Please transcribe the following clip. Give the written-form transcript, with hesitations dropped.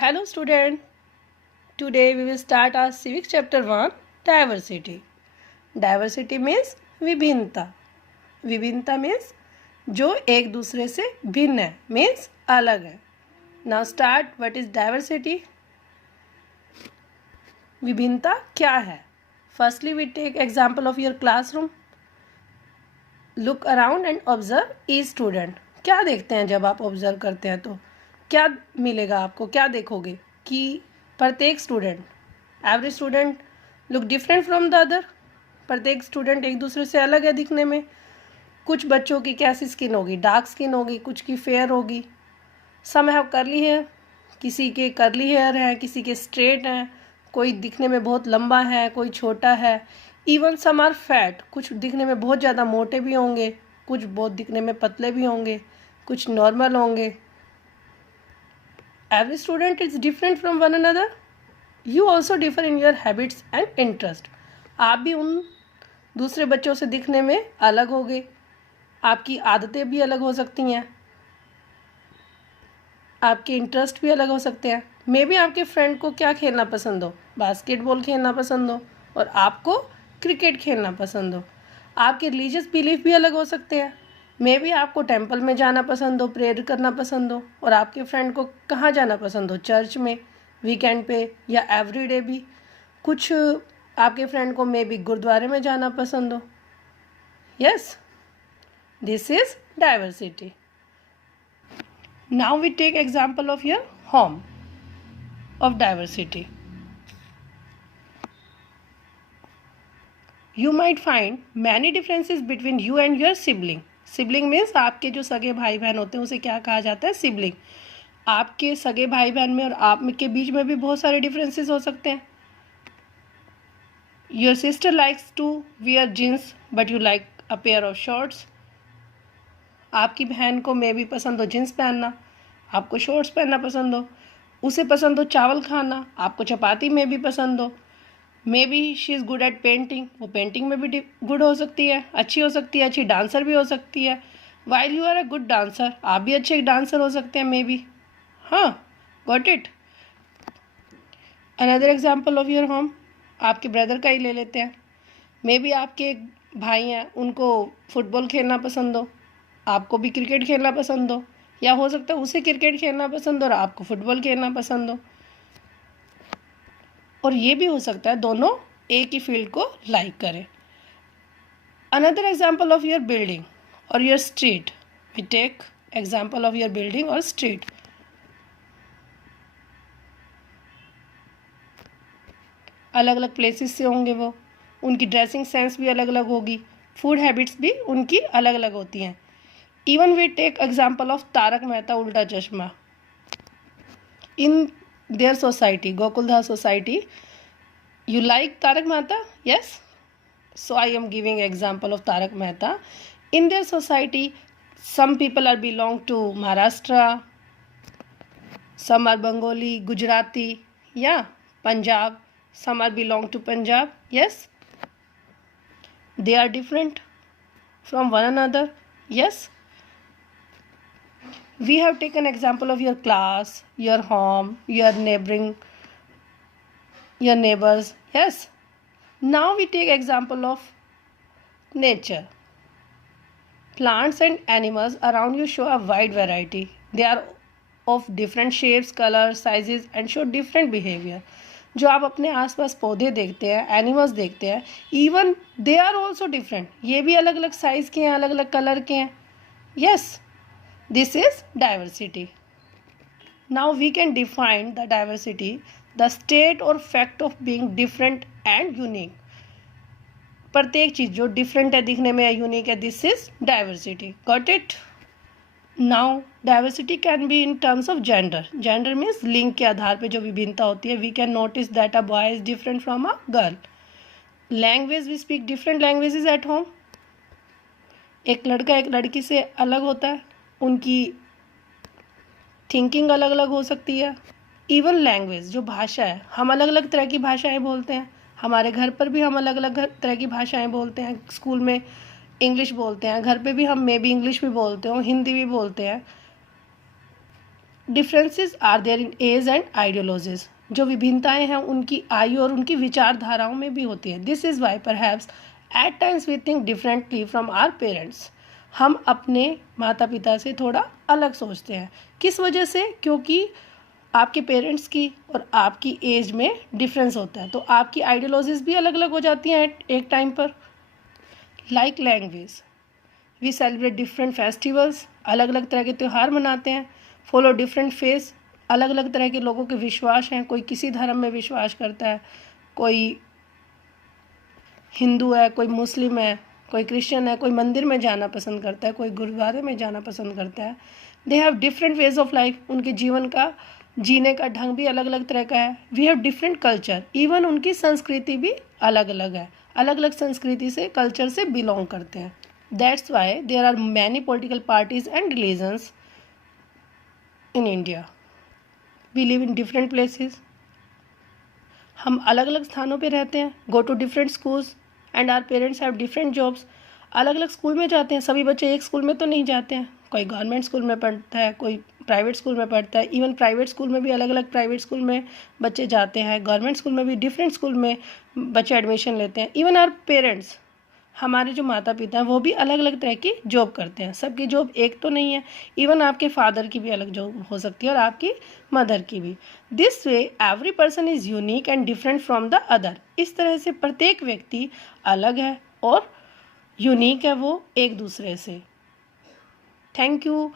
Hello student, today we will start our civics chapter 1 diversity. Diversity means विभिन्नता. विभिन्नता means जो एक दूसरे से भिन्न है, means अलग है. Now start, what is diversity? विभिन्नता क्या है? Firstly we take example of your classroom. Look around and observe each student. क्या देखते हैं जब आप ऑब्जर्व करते हैं तो क्या मिलेगा आपको, क्या देखोगे कि प्रत्येक student, every student look different from the other. प्रत्येक स्टूडेंट एक दूसरे से अलग है दिखने में. कुछ बच्चों की कैसी स्किन होगी, डार्क स्किन होगी, कुछ की फेयर होगी. सम हैव करली हेयर, किसी के करली हेयर है, किसी के स्ट्रेट हैं, कोई दिखने में बहुत लंबा है, कोई छोटा है. इवन सम आर फैट, कुछ दिखने में बहुत ज़्यादा मोटे भी होंगे, कुछ बहुत दिखने में पतले भी होंगे, कुछ नॉर्मल होंगे. Every student is different from one another. You also differ in your habits and interest. आप भी उन दूसरे बच्चों से दिखने में अलग होगे. आपकी आदतें भी अलग हो सकती हैं, आपके इंटरेस्ट भी अलग हो सकते हैं. मे बी आपके फ्रेंड को क्या खेलना पसंद हो, बास्केटबॉल खेलना पसंद हो और आपको क्रिकेट खेलना पसंद हो. आपके रिलीजियस बिलीफ भी अलग हो सकते हैं. मे बी आपको टेंपल में जाना पसंद हो, प्रेयर करना पसंद हो, और आपके फ्रेंड को कहाँ जाना पसंद हो, चर्च में, वीकेंड पे या एवरीडे भी. कुछ आपके फ्रेंड को मे बी गुरुद्वारे में जाना पसंद हो. Yes, this is diversity. Now we take example of your home of diversity. You might find many differences between you and your sibling. Sibling means आपके जो सगे भाई बहन होते हैं उसे क्या कहा जाता है, सिबलिंग. आपके सगे भाई बहन में और आप के बीच में भी बहुत सारे डिफरेंसेस हो सकते हैं. Your sister likes to wear jeans but you like a pair of shorts. आपकी बहन को मे भी पसंद हो जीन्स पहनना, आपको शॉर्ट्स पहनना पसंद हो. उसे पसंद हो चावल खाना, आपको चपाती में भी पसंद हो. May be she is good at painting, वो पेंटिंग में भी गुड हो सकती है, अच्छी हो सकती है, अच्छी डांसर भी हो सकती है. While you are a good dancer, आप भी अच्छे डांसर हो सकते हैं मे बी. हाँ, got it. Another example of your home, आपके ब्रदर का ही ले लेते हैं. मे बी आपके भाई हैं, उनको फुटबॉल खेलना पसंद हो, आपको भी क्रिकेट खेलना पसंद हो, या हो सकता है उसे क्रिकेट खेलना पसंद हो और आपको फुटबॉल खेलना पसंद हो. और ये भी हो सकता है दोनों एक ही फील्ड को लाइक करें. Another example of your building और your street. We take example of your building और स्ट्रीट. अलग अलग प्लेसेस से होंगे वो, उनकी ड्रेसिंग सेंस भी अलग अलग होगी, फूड हैबिट्स भी उनकी अलग अलग होती हैं. Even we take example of Tarak Mehta Ulta Chashma. In their society, Gokuldha society, you like Tarak Mehta? Yes, so I am giving example of Tarak Mehta. In their society, some people are belong to Maharashtra, some are Bengali, Gujarati, yeah, Punjab, some are belong to Punjab. Yes, they are different from one another. Yes, we have taken example of your class, your home, your neighboring, your neighbors. Yes, now we take example of nature. Plants and animals around you show a wide variety. They are of different shapes, colors, sizes and show different behavior. जो आप अपने आसपास पौधे देखते हैं, animals देखते हैं, even they are also different. ये भी अलग अलग साइज के हैं, अलग अलग कलर के हैं. Yes, this is diversity. Now we can define the diversity, the state or fact of being different and unique. प्रत्येक चीज़ जो डिफरेंट है दिखने में, यूनिक है, this is diversity. Got it. Now diversity can be in terms of gender. Gender means लिंग के आधार पे जो विभिन्नता होती है. We can notice that a boy is different from a girl. Language, we speak different languages at home. एक लड़का एक लड़की से अलग होता है, उनकी थिंकिंग अलग अलग हो सकती है. इवन लैंग्वेज जो भाषा है, हम अलग अलग तरह की भाषाएं बोलते हैं. हमारे घर पर भी हम अलग अलग तरह की भाषाएं बोलते हैं. स्कूल में इंग्लिश बोलते हैं, घर पे भी हम मे बी इंग्लिश भी बोलते हो, हिंदी भी बोलते हैं. Differences are there in age and ideologies, जो विभिन्नताएं हैं उनकी आयु और उनकी विचारधाराओं में भी होती है. This is why perhaps at times we think differently from our parents. हम अपने माता पिता से थोड़ा अलग सोचते हैं. किस वजह से? क्योंकि आपके पेरेंट्स की और आपकी एज में डिफरेंस होता है, तो आपकी आइडियोलॉजीज भी अलग अलग हो जाती हैं एक टाइम पर. Like language, we celebrate different festivals, अलग अलग तरह के त्यौहार मनाते हैं. फॉलो डिफरेंट फेस, अलग अलग तरह के लोगों के विश्वास हैं. कोई किसी धर्म में विश्वास करता है, कोई हिंदू है, कोई मुस्लिम है, कोई क्रिश्चियन है, कोई मंदिर में जाना पसंद करता है, कोई गुरुद्वारे में जाना पसंद करता है. They have different ways of life, उनके जीवन का जीने का ढंग भी अलग अलग तरह का है. We have different culture, even उनकी संस्कृति भी अलग अलग है, अलग अलग संस्कृति से कल्चर से बिलोंग करते हैं. That's why there are many political parties and religions in India. We live in different places, हम अलग अलग स्थानों पे रहते हैं. Go to different schools and our parents have different jobs. अलग अलग स्कूल में जाते हैं. सभी बच्चे एक स्कूल में तो नहीं जाते हैं. कोई गवर्नमेंट स्कूल में पढ़ता है, कोई प्राइवेट स्कूल में पढ़ता है. इवन प्राइवेट स्कूल में भी अलग अलग प्राइवेट स्कूल में बच्चे जाते हैं. गवर्नमेंट स्कूल में भी डिफरेंट स्कूल में बच्चे एडमिशन लेते हैं. इवन आवर पेरेंट्स, हमारे जो माता पिता हैं वो भी अलग अलग तरह की जॉब करते हैं. सबकी जॉब एक तो नहीं है. इवन आपके फादर की भी अलग जॉब हो सकती है और आपकी मदर की भी. This way every person is unique and different from the other. इस तरह से प्रत्येक व्यक्ति अलग है और यूनिक है वो एक दूसरे से. Thank you.